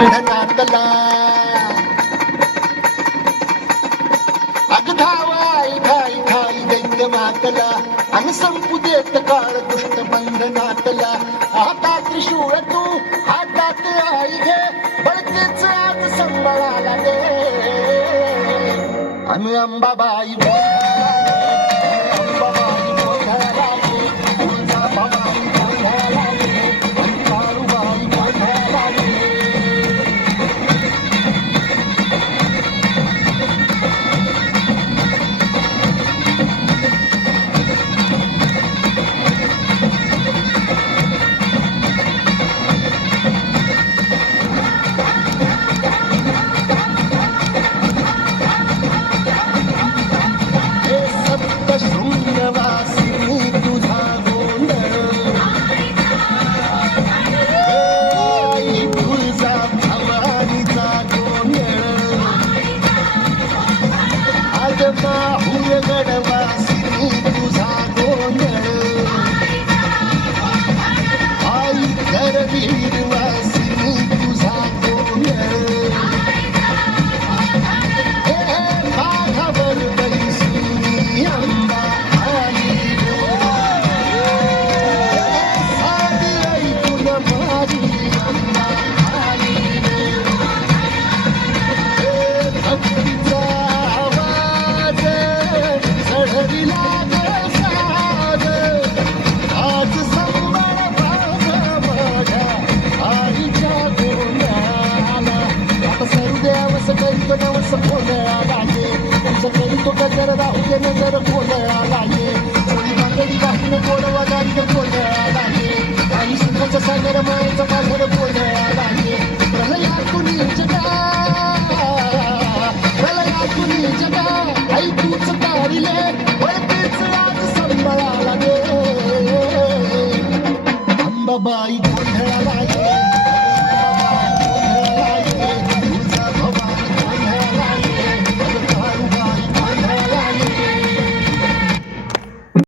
गोंधळातला अगधावाई घाई घाई दैत्य मातला आणि संपू देत काळ दुष्ट बंधनातला आता त्रिशूळ तू हातात आई घे बळतेच आज संबळाला दे आणि अंबाबाई तो गजर राहू नजर कोलळा ये बांगडी बाहेर गोडवा गाडी कोलळा ये आणि सुखाच्या सागर मायचा माझर कोलळा ये प्रलयातून जगा आई तूच तारिले वळतेच आज संबळाला गे अंबाबाई गोंधळाला